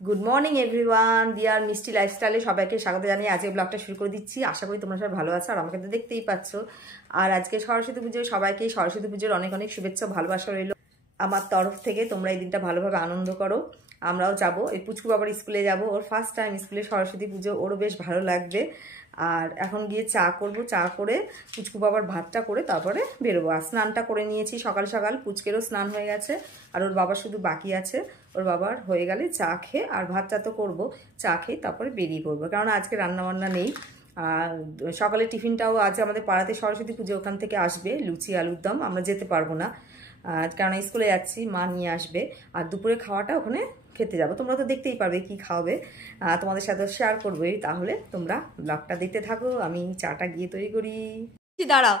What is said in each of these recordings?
Good morning everyone, দিয়ার মিষ্টি লাইফস্টাইলে সবাইকে স্বাগত জানিয়ে আজকে ব্লগটা শুরু করে দিচ্ছি। আশা করি তোমরা সবাই ভালো আছো, আর আমাকে তো দেখতেই পাচ্ছ। আর আজকে সরস্বতী পুজো, সবাইকে সরস্বতী পুজোর অনেক অনেক শুভেচ্ছা ভালোবাসা রইল আমার তরফ থেকে। তোমরা এই দিনটা ভালোভাবে আনন্দ করো। আমরাও যাবো, এই পুচকু বাবার স্কুলে যাব। ওর ফার্স্ট টাইম স্কুলে সরস্বতী পুজো, ওরও বেশ ভালো লাগবে। আর এখন গিয়ে চা করব, চা করে পুচকু বাবার ভাতটা করে তারপরে বেরোবো। আর স্নানটা করে নিয়েছি সকাল সকাল, পুচকেরও স্নান হয়ে গেছে, আর ওর বাবার শুধু বাকি আছে। ওর বাবার হয়ে গেলে চা খেয়ে, আর ভাতটা তো করবো, চা খেয়ে তারপরে বেরিয়ে পড়বো, কারণ আজকে রান্নাবান্না নেই। আর সকালে টিফিনটাও আজ আমাদের পাড়াতে সরস্বতী পুজো, ওখান থেকে আসবে লুচি আলুর দম। আমরা যেতে পারবো না, কারণ স্কুলে যাচ্ছি, মা নিয়ে আসবে। আর দুপুরে খাওয়াটা ওখানে খেতে যাবো, তোমরা তো দেখতেই পারবে কি খাওয়াবে, তোমাদের সাথে শেয়ার করবোই। তাহলে তোমরা ব্লগটা দেখতে থাকো, আমি চাটা গিয়ে তৈরি করি। দাঁড়াও,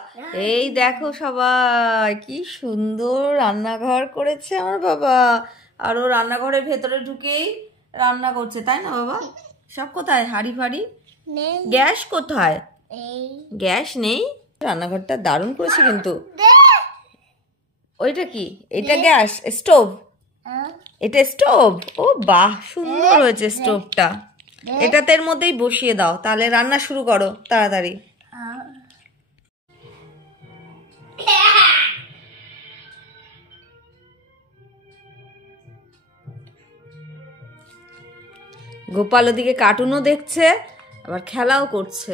এই দেখো সবাই কি সুন্দর রান্নাঘর করেছে আমার বাবা। আর ও রান্নাঘরের ভেতরে ঢুকেই রান্না করছে, তাই না বাবা? সব কোথায়? হাঁড়ি ফাড়ি, গ্যাস কোথায়? গ্যাস নেই। রান্নাঘরটা দারুণ করেছে কিন্তু। ওইটা কি? এটা গ্যাস স্টোভ? এটা স্টোভ? ও বাহ, সুন্দর হয়েছে স্টোভটা। এটাতে এর মধ্যেই বসিয়ে দাও, তাহলে রান্না শুরু করো তাড়াতাড়ি। গোপাল ওদিকে কার্টুনও দেখছে, আবার খেলাও করছে।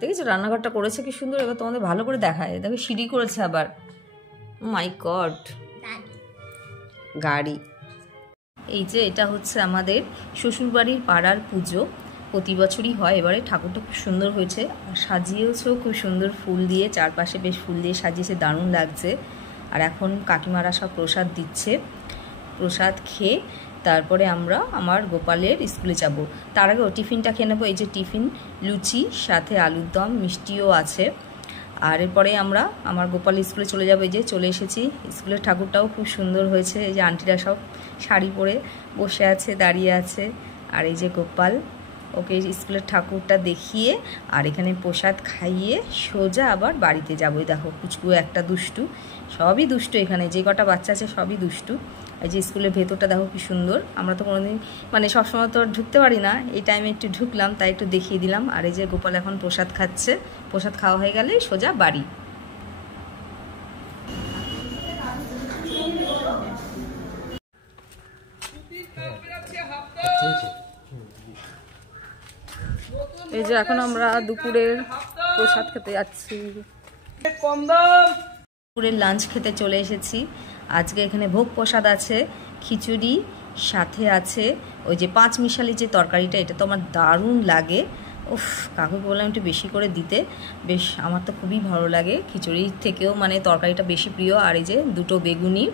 দেখেছো রান্নাঘরটা করেছে কি সুন্দর। এবার তোমাদের ভালো করে দেখায়, দেখো সিঁড়ি করেছে আবার। মাই গড, গাড়ি। এই যে এটা হচ্ছে আমাদের শ্বশুরবাড়ির পাড়ার পুজো, প্রতি বছরই হয়। এবারে ঠাকুরটা খুব সুন্দর হয়েছে, আর সাজিয়েছেও খুব সুন্দর ফুল দিয়ে, চারপাশে বেশ ফুল দিয়ে সাজিয়েছে, দারুণ লাগছে। আর এখন কাকিমারা সব প্রসাদ দিচ্ছে, প্রসাদ খেয়ে তারপরে আমরা আমার গোপালের স্কুলে যাব। তার আগে টিফিনটা খেয়ে নেবো। এই যে টিফিন, লুচি সাথে আলুর দম, মিষ্টিও আছে। আর এরপরে আমরা আমার গোপাল স্কুলে চলে যাবো। এই যে চলে এসেছি। স্কুলের ঠাকুরটাও খুব সুন্দর হয়েছে। এই যে আন্টিরা সব শাড়ি পরে বসে আছে, দাঁড়িয়ে আছে। আর এই যে গোপাল, ওকে স্কুলের ঠাকুরটা দেখিয়ে আর এখানে প্রসাদ খাইয়ে সোজা আবার বাড়িতে যাবো। দেখো পুচকু একটা দুষ্টু, সবই দুষ্টু, এখানে যে কটা বাচ্চা আছে সবই দুষ্টু। এই যে স্কুলের ভেতরটা দেখো কি সুন্দর। আমরা তো কোনোদিন মানে সবসময় তো ঢুকতে পারি না, এই টাইমে একটু ঢুকলাম, তাই একটু দেখিয়ে দিলাম। আর এই যে গোপাল এখন প্রসাদ খাচ্ছে, প্রসাদ খাওয়া হয়ে গেলে সোজা বাড়ি। এই যে এখন আমরা দুপুরের প্রসাদ খেতে যাচ্ছি, দুপুরের লাঞ্চ খেতে চলে এসেছি। আজকে এখানে ভোগ প্রসাদ আছে, খিচুড়ি সাথে আছে ওই যে পাঁচ মিশালি যে তরকারিটা, এটা তো আমার দারুণ লাগে। উফ, কাকুকে বললাম একটু বেশি করে দিতে, বেশ আমার তো খুবই ভালো লাগে। খিচুড়ির থেকেও মানে তরকারিটা বেশি প্রিয়। আর এই যে দুটো বেগুনি,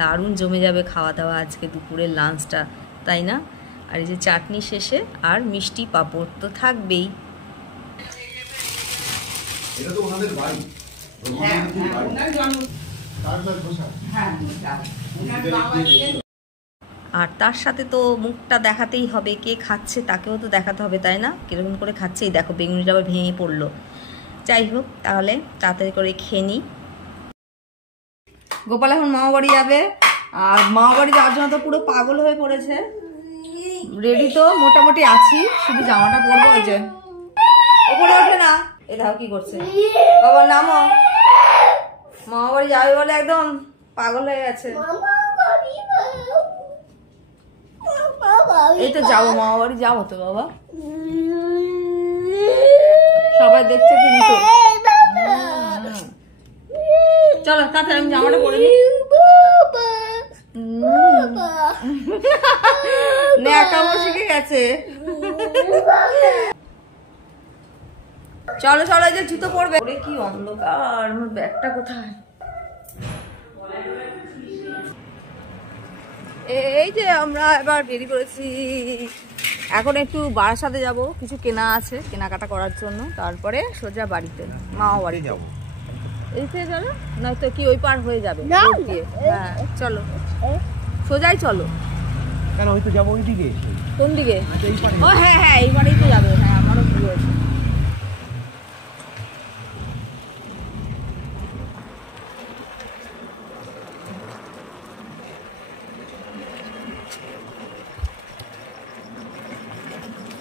দারুণ জমে যাবে খাওয়া দাওয়া আজকে দুপুরের লাঞ্চটা, তাই না? আর এই যে চাটনি শেষে, আর মিষ্টি পাঁপড় তো থাকবেই। এটা তো ওনাদের বাড়ি, আর তার সাথে তো মুখটা দেখাতেই হবে, কে খাচ্ছে তাকেও তো দেখাতে হবে, তাই না? কিরকম করে খাচ্ছে, এই দেখো বেগুনিটা আবার ভেঙে পড়লো। যাই হোক, তাহলে তাড়াতাড়ি করে খেয়ে নিই। গোপাল এখন মামা বাড়ি যাবে, আর মামা বাড়ি যাওয়ার জন্য তো পুরো পাগল হয়ে পড়েছে। রেডি তো মোটামুটি আছি, শুধু জামাটা পরবো। ওই যে ওপরে ওঠে না, এ দেখো কি করছে। বাবা নামো, মামা বাড়ি যাবে বলে একদম পাগল হয়ে গেছে। এই তো যাবো, মামা বাড়ি যাবো তো বাবা, সবাই দেখছে কিন্তু। চলো তাড়াতাড়ি আমি জামাটা পরে নিই। ন্যাকামো শিখে গেছে। চলো চলো, এই যে জুতো পরবে। ওরে কি অন্ধকার, আমার ব্যাগটা কোথায়? এই যে আমরা এবার বেরিয়ে পড়েছি, এখন একটু বারাসাতে যাব, কিছু কেনা আছে, কেনাকাটা করার জন্য। তারপরে সোজা বাড়িতে, মামা বাড়ি যাবো। এই থেকে চলো, নয়তো কি ওই পার হয়ে যাবে। হ্যাঁ চলো, সোজাই চলো। কেন ওই তো যাবো ওইদিকে? কোন দিকে? ও হ্যাঁ হ্যাঁ, এই বাড়িই তো যাবে। হ্যাঁ আমারও ভুল হয়েছে।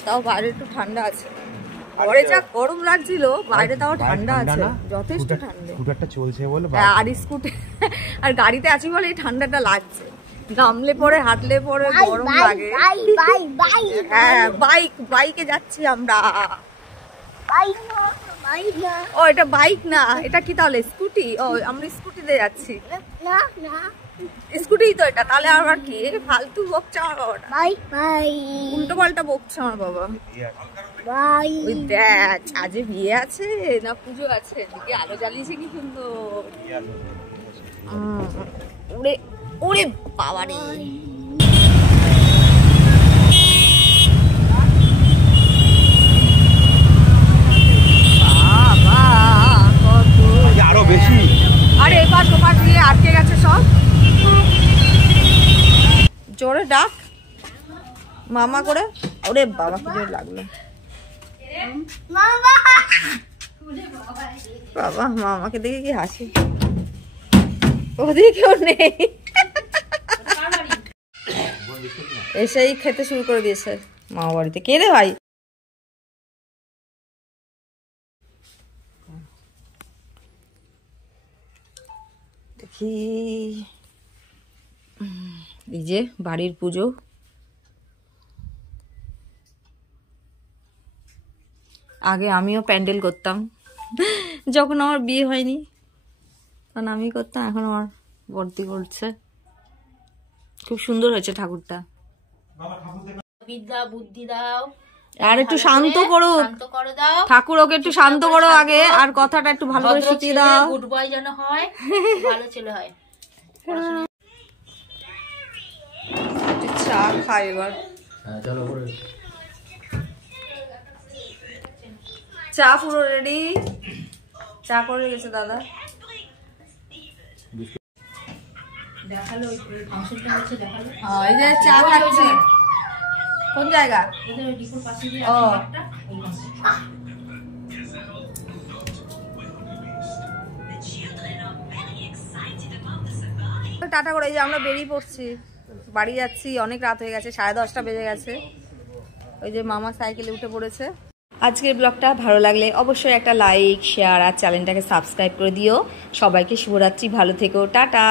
তাও বাইরে একটু ঠান্ডা আছে। ঘরে যা গরম লাগছিল, বাইরে তাও ঠান্ডা আছে, যথেষ্ট ঠান্ডা। স্কুটারটা চলছে বলে আর স্কুটি আর গাড়িতে আছি বলে এই ঠান্ডাটা লাগছে। গামলে পরে হাঁটলে পরে গরম লাগে। হ্যাঁ, বাইকে যাচ্ছি আমরা। ও এটা বাইক না, এটা কি তাহলে স্কুটি? ও আমরা স্কুটিতে যাচ্ছি। স্কুটি তো এটা, তাহলে আবার কি ফালতু বকছে আমার বাবাটা, উল্টো পাল্টা বকছে আমার বাবা। ওই দেখ আজে বিয়ে আছে না পুজো আছে, এদিকে আলো জ্বালিয়েছে কি সুন্দর। ওরে ওরে বাবা রে, আরো বেশি। আরে এবার ওপাশ দিয়ে আটকে গেছে সব। জোরে ডাক মামা করে। ওরে বাবা কি জোরে লাগলো। বাবা মামাকে দেখে কি হাসি, ওদিকে কেউ নেই, এসেই খেতে শুরু করে দিয়েছে মামা বাড়িতে। কে রে ভাই? দেখি এই যে বাড়ির পুজো। আগে আমিও প্যান্ডেল করতাম, যখন আমার বিয়ে হয়নি তখন আমি করতাম, এখন আমার বর্তি করছে। খুব সুন্দর হয়েছে ঠাকুরটা। বিদ্যা বুদ্ধি দাও, আর একটু শান্ত করো ঠাকুর, ওকে একটু শান্ত করো আগে, আর কথাটা একটু ভালো করে শিখিয়ে দাও। গুড বয় যেন হয়, ভালো ছেলে হয়। চা খাই এবার। চা পুরো রেডি, চা করে গেছে দাদা। দেখালো ফাংশনটা হচ্ছে, দেখালো এই যে চা খাচ্ছি। কোন জায়গা? ও টাটা করে, এই যে আমরা বেরিয়ে পড়ছি, বাড়ি যাচ্ছি। অনেক রাত হয়ে গেছে, 10:30 বেজে গেছে। ওই যে মামা সাইকেলে উঠে পড়েছে। আজকের ব্লগটা ভালো লাগলে অবশ্যই একটা লাইক, শেয়ার আর চ্যানেলটাকে সাবস্ক্রাইব করে দিও। সবাইকে শুভরাত্রি, ভালো থেকো, টাটা।